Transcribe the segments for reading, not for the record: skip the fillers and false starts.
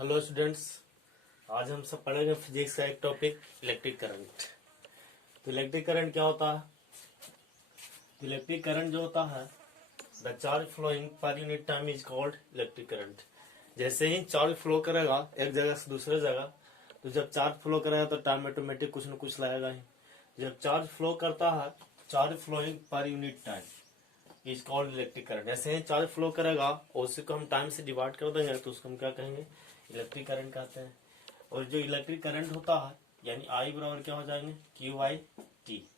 Hello students, आज हम सब पढ़ेंगे फिजिक्स का एक टॉपिक इलेक्ट्रिक करंट। तो इलेक्ट्रिक करंट क्या होता है? इलेक्ट्रिक करंट जो होता है, the charge flowing per unit time is called electric current. जैसे ही चार्ज फ्लो करेगा एक जगह से दूसरे जगह, तो जब चार्ज फ्लो करेगा तो टाइम ऑटोमेटिक कुछ न कुछ लगेगा ही। जब चार्ज फ्लो करता है, charge flowing per unit time is called electric current. जैसे ही चार्ज फ्लो करेगा और उसी को हम टाइम से डिवाइड कर देंगे तो उसको हम क्या कहेंगे? इलेक्ट्रिक करंट कहते हैं। और जो इलेक्ट्रिक करंट होता है यानी आई बराबर क्या हो जाएंगे? Q I T.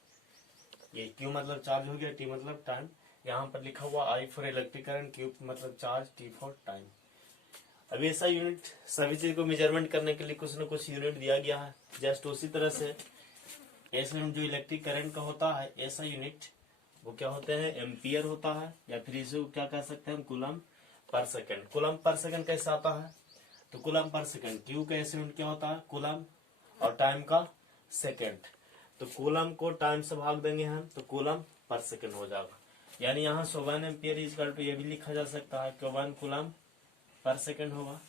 ये क्यू मतलब चार्ज हो गया, टी मतलब टाइम। यहाँ पर लिखा हुआ I for electric current, Q मतलब चार्ज, टी फॉर टाइम। अभी ऐसा यूनिट सभी चीज को मेजरमेंट करने के लिए कुछ न कुछ यूनिट दिया गया है। जस्ट उसी तरह से ऐसे जो इलेक्ट्रिक करंट का होता है ऐसा यूनिट वो क्या होते हैं? एम्पियर होता है, या फिर इसे क्या कह सकते हैं? Coulomb per second. Coulomb per second कैसे आता है? तो कूलम पर सेकंड, क्यू का ऐसे यूनिट क्या होता है? कूलम, और टाइम का सेकंड। तो कूलम को टाइम से भाग देंगे हम तो कूलम पर सेकंड हो जाएगा। यानी यहाँ 1 एम्पियर इज इक्वल टू ये भी लिखा जा सकता है कि 1 कूलम पर सेकंड होगा।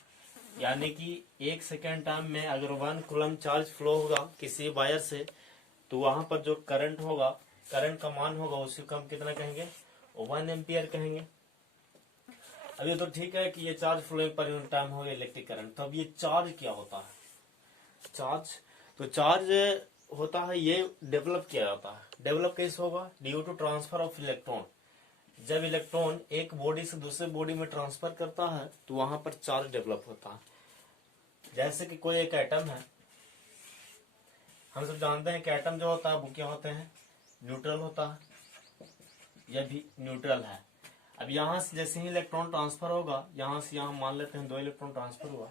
यानी कि 1 सेकंड टाइम में अगर 1 कूलम चार्ज फ्लो होगा किसी वायर से, तो वहां पर जो करंट होगा, करंट का मान होगा, उसको हम कितना कहेंगे? 1 एम्पियर कहेंगे। अब ये तो ठीक है कि ये charge flowing per unit time हो गया इलेक्ट्रिक करंट। तो अब ये चार्ज क्या होता है? चार्ज, तो चार्ज होता है ये डेवलप किया जाता है। डेवलप कैसे होगा? Due to transfer of electron. जब इलेक्ट्रॉन एक बॉडी से दूसरे बॉडी में ट्रांसफर करता है तो वहां पर चार्ज डेवलप होता है। जैसे कि कोई एक एटम है, हम सब जानते हैं कि एटम जो होता है वो क्या होते हैं? न्यूट्रल होता है। यह भी न्यूट्रल है। अब यहाँ से जैसे ही इलेक्ट्रॉन ट्रांसफर होगा, यहाँ से यहाँ मान लेते हैं 2 इलेक्ट्रॉन ट्रांसफर हुआ,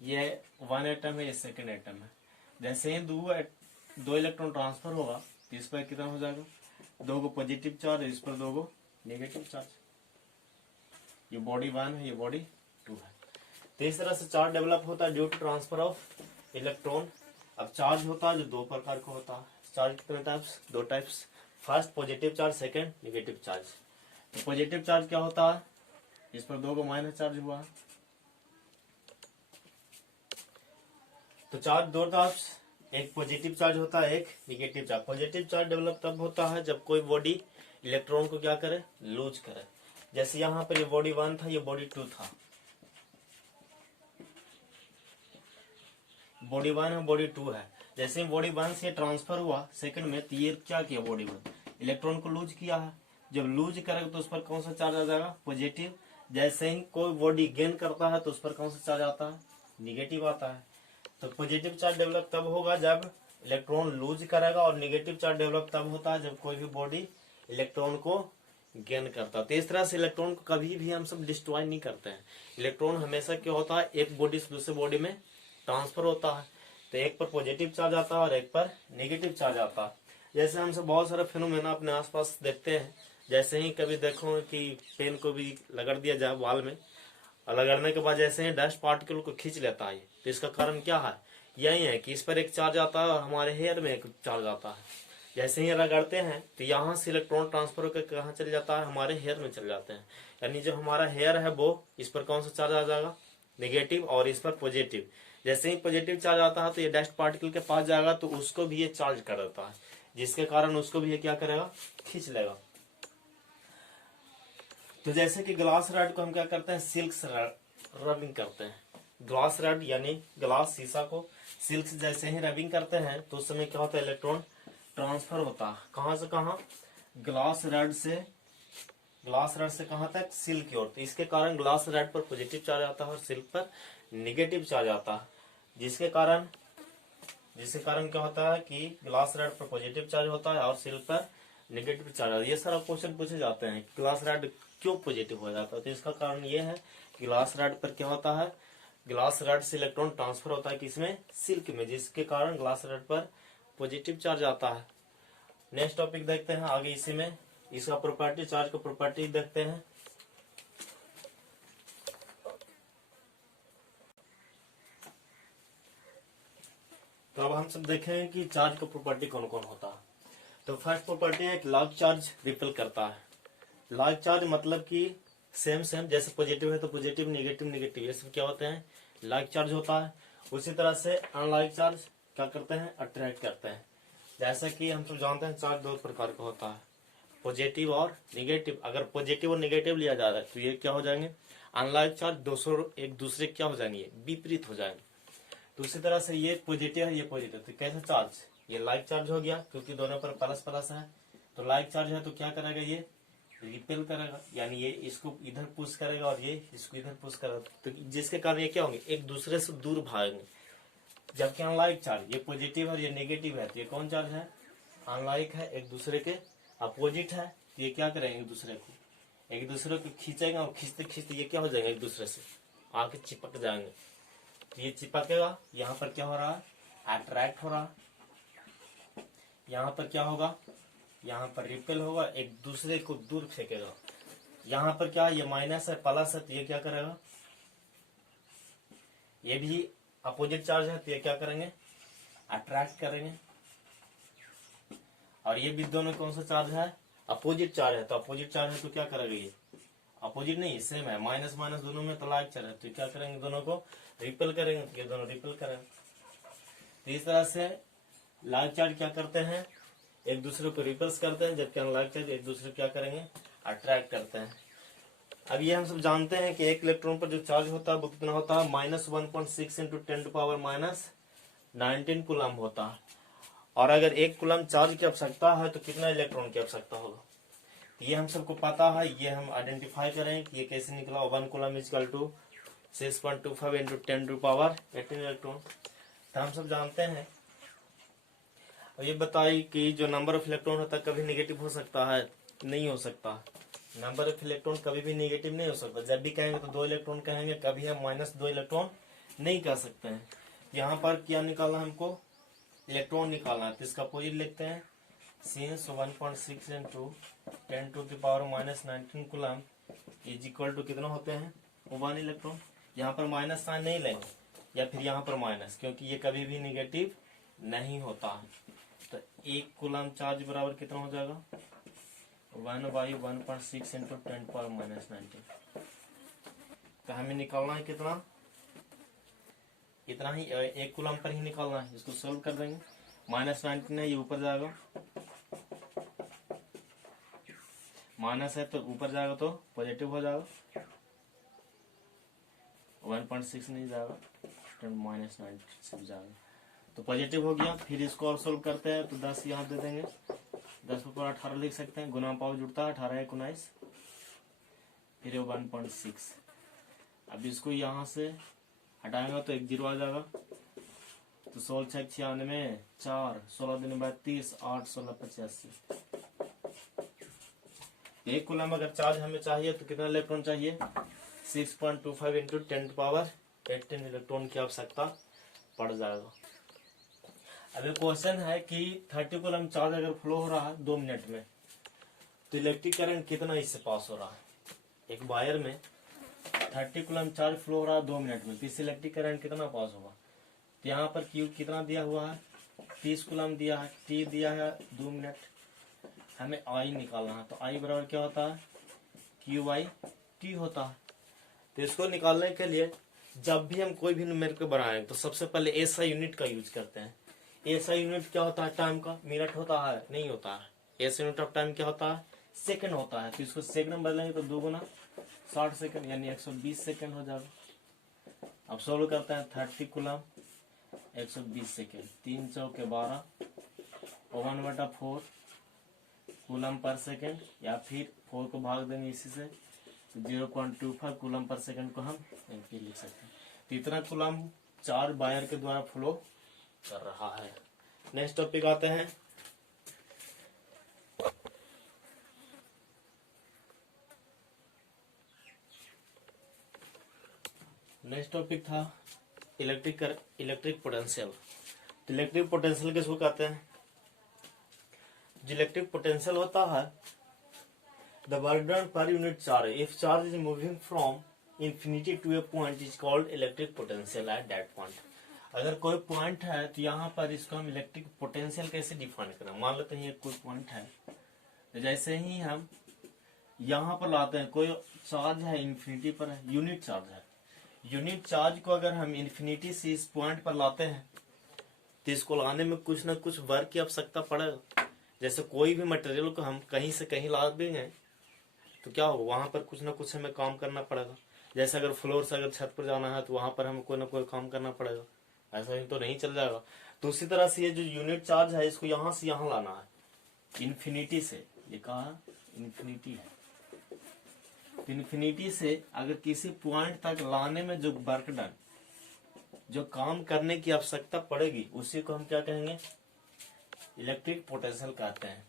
ये 1 एटम है, ये सेकंड एटम है। जैसे ही दो इलेक्ट्रॉन ट्रांसफर होगा तो इस पर कितना हो जाएगा? 2 को पॉजिटिव चार्ज, इस पर 2 को नेगेटिव चार्ज। ये बॉडी 1 है, ये बॉडी 2 है। तो इस तरह से चार्ज डेवलप होता है due to transfer of electron. अब चार्ज होता है जो 2 प्रकार का होता है। चार्ज कितने types? 2 types. First positive charge, second negative charge. तो पॉजिटिव चार्ज क्या होता है? इस पर 2 को माइनस चार्ज हुआ। तो चार्ज 2 टाइप्स, एक पॉजिटिव चार्ज होता है, एक negative charge. Positive charge develop तब होता है जब कोई बॉडी इलेक्ट्रॉन को क्या करे? लूज करे। जैसे यहाँ पर ये बॉडी 1 था, ये बॉडी 2 था। बॉडी 1 है, बॉडी 2 है। जैसे बॉडी 1 से ट्रांसफर हुआ सेकंड में, तो ये क्या किया? बॉडी 1 इलेक्ट्रॉन को लूज किया है। जब लूज करेगा तो उस पर कौन सा चार्ज आ जाएगा? पॉजिटिव। जैसे ही कोई बॉडी गेन करता है तो उस पर कौन सा चार्ज आता है? निगेटिव आता है। तो पॉजिटिव चार्ज डेवलप तब होगा जब इलेक्ट्रॉन लूज करेगा, और निगेटिव चार्ज डेवलप तब होता है जब कोई भी बॉडी इलेक्ट्रॉन को गेन करता है। तो इस तरह से इलेक्ट्रॉन को कभी भी हम सब डिस्ट्रॉय नहीं करते हैं। इलेक्ट्रॉन हमेशा क्या होता है? एक बॉडी से दूसरे बॉडी में ट्रांसफर होता है। तो एक पर पॉजिटिव चार्ज आता है और एक पर नेगेटिव चार्ज आता है। जैसे हम सब बहुत सारे फिनोमेना अपने आसपास देखते हैं। जैसे ही कभी देखो कि पेन को भी रगड़ दिया जाए वाल में, और रगड़ने के बाद जैसे ही डस्ट पार्टिकल को खींच लेता है, तो इसका कारण क्या है? यही है कि इस पर एक चार्ज आता है और हमारे हेयर में एक चार्ज आता है। जैसे ही रगड़ते हैं तो यहाँ से इलेक्ट्रॉन ट्रांसफर होकर कहाँ चले जाता है? हमारे हेयर में चले जाते हैं। यानी जो हमारा हेयर है वो, इस पर कौन सा चार्ज आ जाएगा? नेगेटिव, और इस पर पॉजिटिव। जैसे ही पॉजिटिव चार्ज आता है तो ये डस्ट पार्टिकल के पास जाएगा तो उसको भी ये चार्ज कर देता है, जिसके कारण उसको भी ये क्या करेगा? खींच लेगा। तो जैसे कि ग्लास रॉड को हम क्या करते हैं? सिल्क से रबिंग करते हैं। ग्लास रॉड यानी ग्लास शीशा को सिल्क से जैसे ही रबिंग करते हैं तो उस समय क्या होता है? इलेक्ट्रॉन ट्रांसफर होता है। कहां से कहां? ग्लास रॉड से कहां तक? सिल्क की ओर। तो इसके कारण ग्लास रॉड पर पॉजिटिव चार्ज आता है और सिल्क पर निगेटिव चार्ज आता है, जिसके कारण क्या होता है कि ग्लास रॉड पर पॉजिटिव चार्ज होता है और सिल्क पर नेगेटिव चार्ज आता है। ये सारा क्वेश्चन पूछे जाते हैं, ग्लास रॉड क्यों पॉजिटिव हो जाता है? तो इसका कारण ये है कि ग्लास रॉड पर क्या होता है? ग्लास रॉड से इलेक्ट्रॉन ट्रांसफर होता है किसमें? सिल्क में, जिसके कारण ग्लास रॉड पर पॉजिटिव चार्ज आता है। नेक्स्ट टॉपिक देखते हैं आगे, इसी में इसका प्रॉपर्टी, चार्ज का प्रॉपर्टी देखते हैं। तो अब हम सब देखेंगे कि चार्ज का प्रॉपर्टी कौन कौन होता है। तो फर्स्ट प्रॉपर्टी है कि लार्ज चार्ज रिपेल करता है। लार्ज चार्ज मतलब कि सेम जैसे पॉजिटिव है तो पॉजिटिव, नेगेटिव, ये सब क्या होते हैं? लाइक चार्ज होता है। उसी तरह से अनलाइक चार्ज क्या करते हैं, अट्रैक्ट करते हैं। जैसा कि हम सब जानते हैं चार्ज दो प्रकार का होता है, पॉजिटिव और निगेटिव। अगर पॉजिटिव और निगेटिव लिया जा रहा है तो ये क्या हो जाएंगे, अनलाइक चार्ज दोनों एक दूसरे क्या हो जाएंगे, विपरीत हो जाएंगे। तो उसी तरह से ये पॉजिटिव है, ये पॉजिटिव, तो कैसे चार्ज, ये लाइक चार्ज हो गया क्योंकि दोनों पर प्लस प्लस है। तो लाइक चार्ज है तो क्या करेगा, ये रिपेल करेगा, यानी ये इसको इधर पुश करेगा और ये इसको इधर पुश करेगा, तो जिसके कारण ये क्या होंगे, एक दूसरे से दूर भागेंगे। जबकि अनलाइक चार्ज, ये पॉजिटिव है और ये नेगेटिव है, तो ये कौन चार्ज है, अनलाइक है, एक दूसरे के अपोजिट है। तो ये क्या करेंगे, एक दूसरे को खींचेगा और खींचते खींचते ये क्या हो जाएंगे, एक दूसरे से आके चिपक जाएंगे। तो ये चिपकेगा, यहाँ पर क्या हो रहा है, अट्रैक्ट हो रहा है। यहाँ पर क्या होगा, यहाँ पर रिपेल होगा, एक दूसरे को दूर फेंकेगा। यहाँ पर क्या है, ये माइनस है, प्लस है, तो ये क्या करेगा, ये भी अपोजिट चार्ज है, तो ये क्या करेंगे, अट्रैक्ट करेंगे। और ये भी दोनों कौन सा चार्ज है, अपोजिट चार्ज है, तो अपोजिट चार्ज है तो क्या करेगा, ये अपोजिट नहीं सेम है, माइनस माइनस दोनों में तो लाइक चार्ज है, तो क्या करेंगे, दोनों को रिपेल करेंगे, तो ये दोनों रिपेल करेंगे। तो इस तरह से लाइक चार्ज क्या करते हैं, एक दूसरे को रिपल्स करते हैं, जबकि अनलाइक चार्ज एक दूसरे को क्या करेंगे, अट्रैक्ट करते हैं। अब ये हम सब जानते हैं कि एक इलेक्ट्रॉन पर जो चार्ज होता है वो कितना होता है, -1.6 इंटू 10⁻⁻19 कूलम होता है। और अगर 1 कूलम चार्ज की आवश्यकता है तो कितना इलेक्ट्रॉन की आवश्यकता होगा, ये हम सबको पता है, ये हम आइडेंटिफाई करें कि ये कैसे निकला। 1 coulomb equal to 6.25 into 10⁻18 electron. तो हम सब जानते हैं। और ये बताइए कि जो नंबर ऑफ इलेक्ट्रॉन होता है कभी नेगेटिव हो सकता है, नहीं हो सकता। नंबर ऑफ इलेक्ट्रॉन कभी भी नेगेटिव नहीं हो सकता। जब भी कहेंगे तो 2 इलेक्ट्रॉन कहेंगे, कभी हम -2 इलेक्ट्रॉन नहीं कह सकते हैं। यहाँ पर क्या निकालना है, हमको इलेक्ट्रॉन निकालना है, तो इसका अपोजिट लिखते हैं, since 1.6 into 10⁻⁻19 coulomb is equal to कितना होते हैं, 1 इलेक्ट्रॉन। यहाँ पर माइनस साइन नहीं लेंगे, या फिर यहाँ पर माइनस, क्योंकि ये कभी भी निगेटिव नहीं होता है। तो 1 कूलम चार्ज बराबर कितना हो जाएगा, 1/1.6 इंटू 10⁻⁻19। तो हमें निकालना है कितना, इतना ही, 1 कूलम पर ही निकालना है। इसको सोल्व कर देंगे, -19 है, ये ऊपर जाएगा, माइनस है तो ऊपर जाएगा तो पॉजिटिव हो जाएगा, 1.6 नहीं जाएगा, -9 जाएगा, तो पॉजिटिव हो गया। फिर इसको और सोल्व करते हैं, तो 10 यहाँ दे देंगे, 10 ऊपर 18 लिख सकते हैं, गुना पाव जुड़ता है, 18 × 19, फिर 1.6। अब इसको यहाँ से हटाएंगे तो 1 0 आ जाएगा, तो 16 6 96, 4 16 दिन बाद 30, 8 16 85। 1 कूलम अगर चार्ज हमें चाहिए तो कितना इलेक्ट्रॉन चाहिए, 6.25 इंटू 10⁻18 इलेक्ट्रॉन की आवश्यकता पड़ जाएगा। अब एक क्वेश्चन है कि 30 कूलम चार्ज अगर फ्लो हो रहा है 2 मिनट में, तो इलेक्ट्रिक करंट कितना इससे पास हो रहा है। एक वायर में 30 कूलम चार्ज फ्लो हो रहा है 2 मिनट में, तो इससे इलेक्ट्रिक करंट कितना पास होगा। तो यहाँ पर क्यू कितना दिया हुआ है, 30 कूलम दिया है, टी दिया है 2 मिनट, हमें आई निकालना है। तो आई बराबर क्या होता है, QI/T होता है। तो इसको निकालने के लिए जब भी हम कोई भी न्यूमेरिकल बनाएं तो सबसे पहले SI यूनिट का यूज करते हैं। SI यूनिट क्या होता है, टाइम का, मिनट होता है नहीं होता है। SI यूनिट ऑफ टाइम क्या होता है, सेकंड होता है। तो इसको सेकंड में बदलेंगे तो 2 गुना 60 सेकंड, यानी 120 सेकंड हो जाएगा। अब सोल्व करते हैं, 30 कूलम 120 सेकंड, 3 चौके 12, 1/4 कूलम पर सेकंड, या फिर 4 को भाग देंगे इसी से, तो 0.25 कूलम पर सेकंड को हम एम्पीयर लिख सकते हैं। तो इतना कूलम चार्ज वायर के द्वारा फ्लो कर रहा है। नेक्स्ट टॉपिक आते हैं, नेक्स्ट टॉपिक था इलेक्ट्रिक पोटेंशियल। तो इलेक्ट्रिक पोटेंशियल किसको कहते हैं, जो इलेक्ट्रिक पोटेंशियल होता है, the work done per unit charge if charge is moving from infinity to a point is called electric potential at that point. अगर कोई पॉइंट है तो यहाँ पर इसको हम इलेक्ट्रिक पोटेंशियल कैसे डिफाइन करें। मान लेते हैं ये कोई पॉइंट है, तो जैसे ही हम यहाँ पर लाते हैं, कोई चार्ज है इन्फिनिटी पर है, यूनिट चार्ज है, यूनिट चार्ज को अगर हम इन्फिनिटी से इस पॉइंट पर लाते हैं तो इसको लाने में कुछ ना कुछ वर्क की आवश्यकता पड़ेगा। जैसे कोई भी मटेरियल को हम कहीं से कहीं ला देंगे तो क्या होगा, वहां पर कुछ ना कुछ हमें काम करना पड़ेगा। जैसे अगर फ्लोर से अगर छत पर जाना है तो वहां पर हमें कोई ना कोई काम करना पड़ेगा, ऐसा ही तो नहीं चल जाएगा। तो उसी तरह से ये जो यूनिट चार्ज है इसको यहां से यहां लाना है इन्फिनिटी से। ये कहा इन्फिनिटी है, इन्फिनिटी से अगर किसी पॉइंट तक लाने में जो वर्क डन, जो काम करने की आवश्यकता पड़ेगी, उसी को हम क्या कहेंगे, इलेक्ट्रिक पोटेंशियल कहते हैं।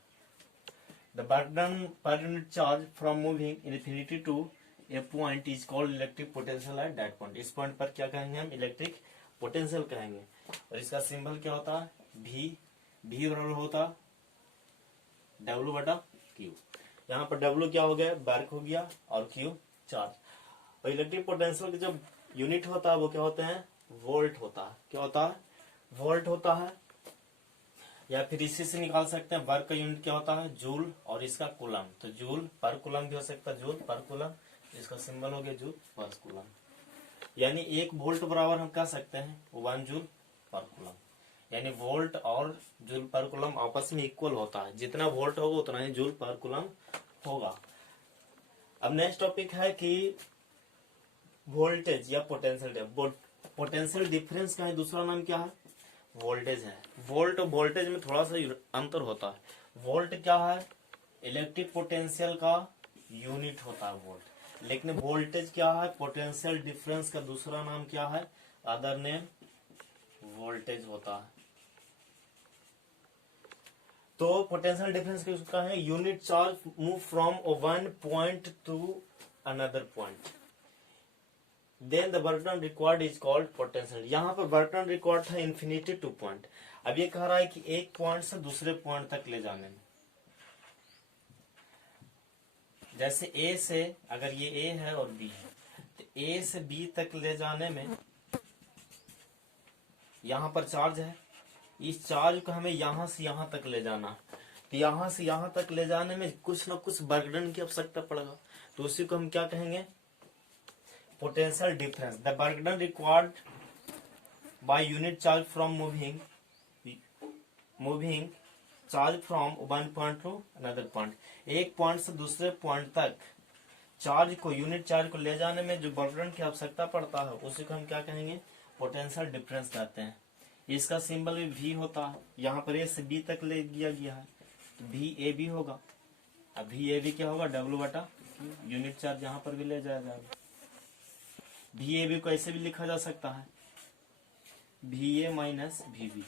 The work done per unit charge from moving infinity to a point is called electric potential at that point. इस पॉइंट पर क्या कहेंगे हम, इलेक्ट्रिक पोटेंशियल कहेंगे। और इसका सिंबल क्या होता है, भी बराबर होता W बटा Q। यहाँ पर W क्या हो गया, वर्क हो गया, और Q चार्ज। और इलेक्ट्रिक पोटेंशियल का जो यूनिट होता है वो क्या होते हैं, वोल्ट होता है। क्या होता है, वोल्ट होता है। या फिर इसी से निकाल सकते हैं, वर्क का यूनिट क्या होता है, जूल, और इसका कूलम, तो जूल पर कूलम भी हो सकता है, जूल पर कूलम। इसका सिंबल हो गया जूल पर कूलम। यानी 1 वोल्ट बराबर हम कह सकते हैं 1 जूल पर कूलम। यानी वोल्ट और जूल पर कूलम आपस में इक्वल होता है, जितना वोल्ट होगा उतना ही जूल पर कूलम होगा। अब नेक्स्ट टॉपिक है कि वोल्टेज या पोटेंशियल। पोटेंशियल डिफरेंस का है दूसरा नाम क्या है, वोल्टेज है। वोल्ट और वोल्टेज में थोड़ा सा अंतर होता है। वोल्ट क्या है, इलेक्ट्रिक पोटेंशियल का यूनिट होता है वोल्ट। लेकिन वोल्टेज क्या है, पोटेंशियल डिफरेंस का दूसरा नाम क्या है, अदर नेम वोल्टेज होता है। तो पोटेंशियल डिफरेंस किसका है, unit charge move from one point to another point, then the work done required is called potential. यहाँ पर वर्क डन रिक्वायर्ड था इन्फिनिटी टू पॉइंट। अब ये कह रहा है कि एक पॉइंट से दूसरे पॉइंट तक ले जाने में, जैसे ए से, अगर ये ए है और बी है, तो ए से बी तक ले जाने में यहाँ पर चार्ज है, इस चार्ज को हमें यहां से यहां तक ले जाना, तो यहां से यहां तक ले जाने में कुछ ना कुछ वर्क डन की आवश्यकता पड़ेगा। तो उसी को हम क्या कहेंगे, potential difference. The work done required by unit charge from moving charge from one point to another point. एक पॉइंट से दूसरे पॉइंट तक चार्ज को, यूनिट चार्ज को ले जाने में जो वर्क डन की आवश्यकता पड़ता है, उसी को हम क्या कहेंगे, पोटेंशियल डिफरेंस कहते हैं। इसका सिंबल भी V होता है। यहाँ पर A से B तक ले दिया गया है तो VAB होगा। अब VAB क्या होगा, W बटा यूनिट चार्ज यहाँ पर भी ले जाया जाएगा। VAB को ऐसे भी लिखा जा सकता है, VA माइनस VB।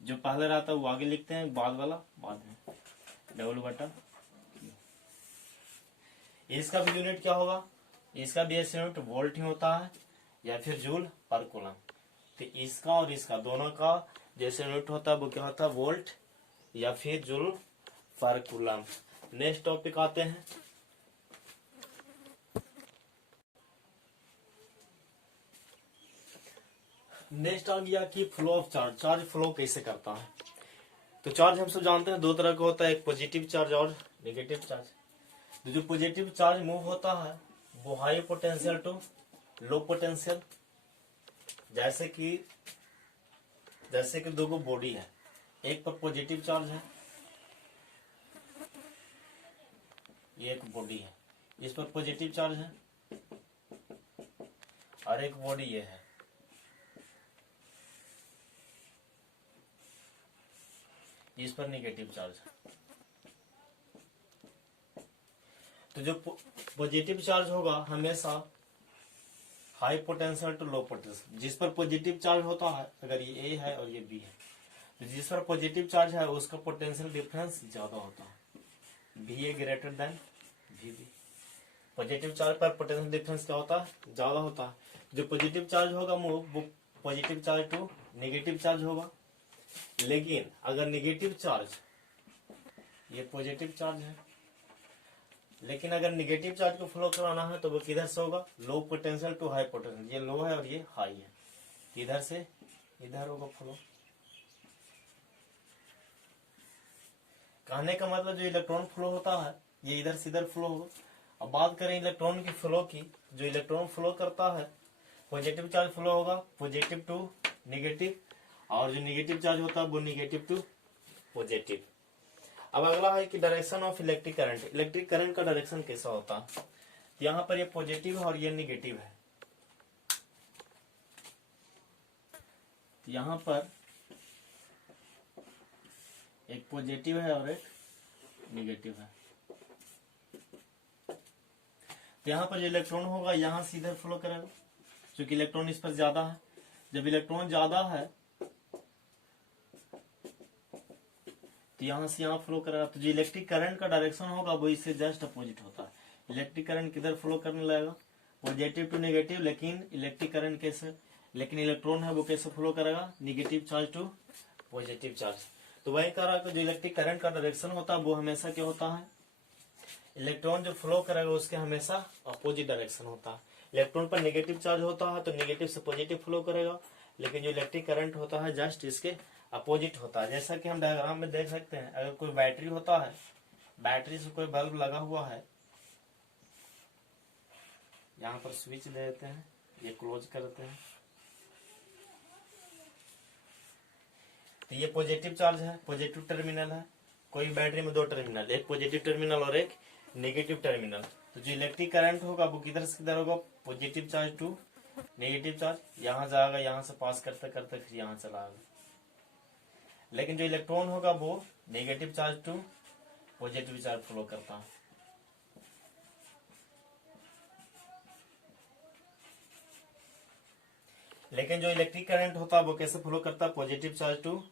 जो पहले रहता है वो आगे लिखते हैं, बाद वाला बाद में, W बटा। इसका भी यूनिट क्या होगा, इसका भी यूनिट वोल्ट ही होता है या फिर जूल पर कूलम। तो इसका और इसका दोनों का जैसे यूनिट होता है वो क्या होता है, वोल्ट या फिर जूल पर कूलम। नेक्स्ट टॉपिक आते हैं, नेक्स्ट आ गया कि flow of charge. Charge flow कैसे करता है। तो चार्ज हम सब जानते हैं दो तरह का होता है, एक पॉजिटिव चार्ज और नेगेटिव चार्ज। तो जो पॉजिटिव चार्ज मूव होता है वो high potential to low potential. जैसे कि दो गो बॉडी है, एक पर पॉजिटिव चार्ज है, ये एक बॉडी है, इस पर पॉजिटिव चार्ज है, और एक बॉडी ये है, इस पर नेगेटिव चार्ज है। तो जो पॉजिटिव चार्ज होगा हमेशा high potential to low potential. जिस पर पॉजिटिव चार्ज होता है, अगर ये A है और ये B है, तो जिस पर पॉजिटिव चार्ज है उसका पोटेंशियल डिफरेंस ज्यादा होता है, VA greater than VB। Positive charge पर पोटेंशियल डिफरेंस क्या होता है, ज्यादा होता है। जो पॉजिटिव चार्ज होगा मूव, वो positive charge to negative charge होगा। लेकिन अगर नेगेटिव चार्ज, ये पॉजिटिव चार्ज है, लेकिन अगर नेगेटिव चार्ज को फ्लो कराना है तो वो किधर से होगा, low potential to high potential. ये लो है और ये हाई है, इधर से इधर होगा फ्लो। कहने का मतलब जो इलेक्ट्रॉन फ्लो होता है ये इधर से इधर फ्लो होगा। अब बात करें इलेक्ट्रॉन की फ्लो की, जो इलेक्ट्रॉन फ्लो करता है पॉजिटिव चार्ज फ्लो होगा पॉजिटिव टू नेगेटिव, और जो नेगेटिव चार्ज होता है वो नेगेटिव टू पॉजिटिव। अब अगला है कि direction of electric current. Electric current का डायरेक्शन कैसा होता है? यहाँ पर ये पॉजिटिव है और ये नेगेटिव है। यहाँ पर एक पॉजिटिव है और एक नेगेटिव है। तो यहाँ पर जो इलेक्ट्रॉन होगा यहाँ से इधर फ्लो करेगा, क्योंकि इलेक्ट्रॉन इस पर ज्यादा है। जब इलेक्ट्रॉन ज्यादा है तो यहाँ से यहाँ फ्लो करेगा। तो जो इलेक्ट्रिक करंट का डायरेक्शन होगा वो इससे जस्ट अपोजिट होता है। इलेक्ट्रिक करंट किधर फ्लो करने लगेगा? Positive to negative. लेकिन इलेक्ट्रिक करंट कैसे, लेकिन इलेक्ट्रॉन है वो कैसे फ्लो करेगा? Negative charge to positive charge. तो वही कह रहा है जो इलेक्ट्रिक करंट का डायरेक्शन होता है वो हमेशा क्या होता है? इलेक्ट्रॉन जो फ्लो करेगा उसके हमेशा अपोजिट डायरेक्शन होता है। इलेक्ट्रॉन पर नेगेटिव चार्ज होता है तो नेगेटिव से पॉजिटिव फ्लो करेगा, लेकिन जो इलेक्ट्रिक करंट होता है जस्ट इसके अपोजिट होता है। जैसा कि हम डायग्राम में देख सकते हैं, अगर कोई बैटरी होता है, बैटरी से कोई बल्ब लगा हुआ है, यहाँ पर स्विच दे देते हैं, ये क्लोज करते हैं, तो ये पॉजिटिव चार्ज है, पॉजिटिव टर्मिनल है। कोई बैटरी में दो टर्मिनल, एक पॉजिटिव टर्मिनल और एक नेगेटिव टर्मिनल। तो जो इलेक्ट्रिक करंट होगा वो किधर से किधर होगा? Positive charge to negative charge. यहाँ जाएगा, यहाँ से पास करते करते फिर यहाँ चला आएगा। लेकिन जो इलेक्ट्रॉन होगा वो negative charge to positive charge flow करता है। लेकिन जो इलेक्ट्रिक करंट होता है वो कैसे फ्लो करता है? Positive charge to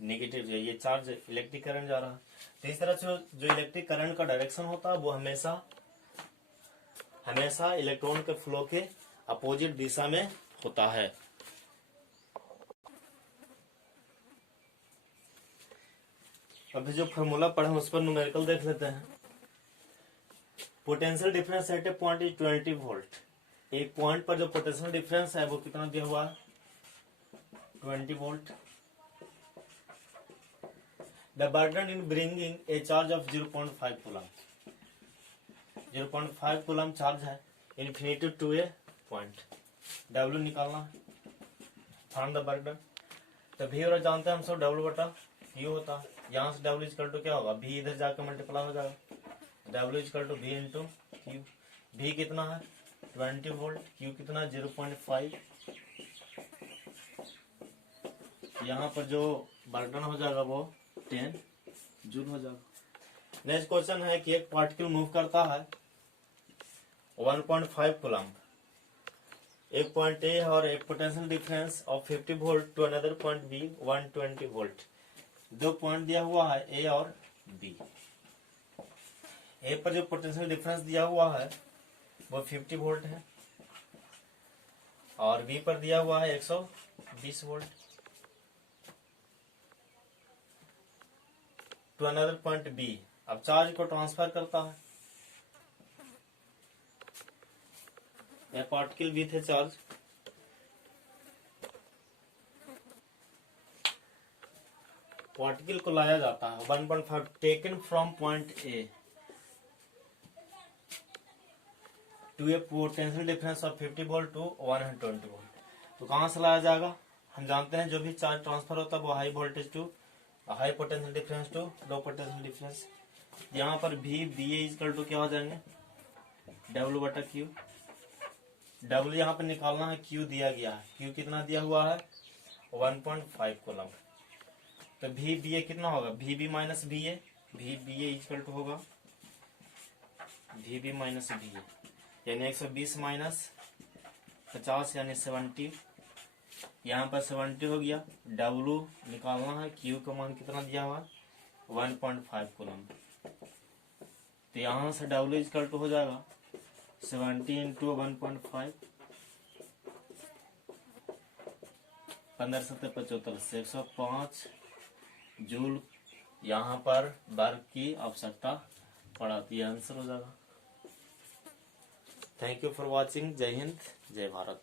negative. ये चार्ज इलेक्ट्रिक करंट जा रहा है। तो इस तरह से जो इलेक्ट्रिक करंट का डायरेक्शन होता है वो हमेशा इलेक्ट्रॉन के फ्लो के अपोजिट दिशा में होता है। अभी जो फॉर्मूला पढ़ा उस पर न्यूमेरिकल देख लेते हैं। Potential difference at A point is 20 volt. एक पॉइंट पर जो पोटेंशियल डिफरेंस है वो कितना दिया हुआ है? 20 volt. The burden in bringing a charge of 0.5 coulomb. 0.5 coulomb charge है infinity to a point. W निकालना, फाइंड द बर्डन। तो V और जानते हैं हम सब W बटा Q होता है। यहाँ से W इक्वल टू क्या होगा? V इधर जाकर मल्टीप्लाई हो जाएगा। W equal to V into Q। V कितना है? 20 वोल्ट। Q कितना? 0.5। यहाँ पर जो बर्डन हो जाएगा वो 10 जूल हो जाएगा। नेक्स्ट क्वेश्चन है कि एक पार्टिकल मूव करता है 1.5 कूलम। एक पॉइंट ए और एक potential difference of 50 volt to another point B 120 volt. दो पॉइंट दिया हुआ है ए और बी। ए पर जो पोटेंशियल डिफरेंस दिया हुआ है वो 50 वोल्ट है और बी पर दिया हुआ है 120 volt. To another point B. अब चार्ज को ट्रांसफर करता है। A particle with a charge particle को लाया जाता है 1.5 taken from point A to a potential difference of 50 volt to 120 volt. तो कहाँ से लाया जाएगा? हम जानते हैं जो भी चार्ज ट्रांसफर होता है वो high voltage to high potential difference to low potential difference. यहाँ पर भी बी इक्वल टू क्या हो जाएंगे? W बटा Q। W यहाँ पर निकालना है, Q दिया गया है। Q कितना दिया हुआ है? 1.5 कूलम। तो भी बी ए कितना होगा? भी बी माइनस बी ए। भी बी ए इक्वल टू होगा भी बी माइनस बी ए, यानी 120 माइनस 50 यानी 70। यहाँ पर 70 हो गया। W निकालना है, Q का मान कितना दिया हुआ? 1.5 कूलम। तो यहाँ से W इक्वल टू हो जाएगा 70 इंटू 1.5, 15 7 75 से 105 जूल यहाँ पर वर्ग की आवश्यकता पड़ती है। आंसर हो जाएगा। Thank you for watching. जय हिंद, जय भारत।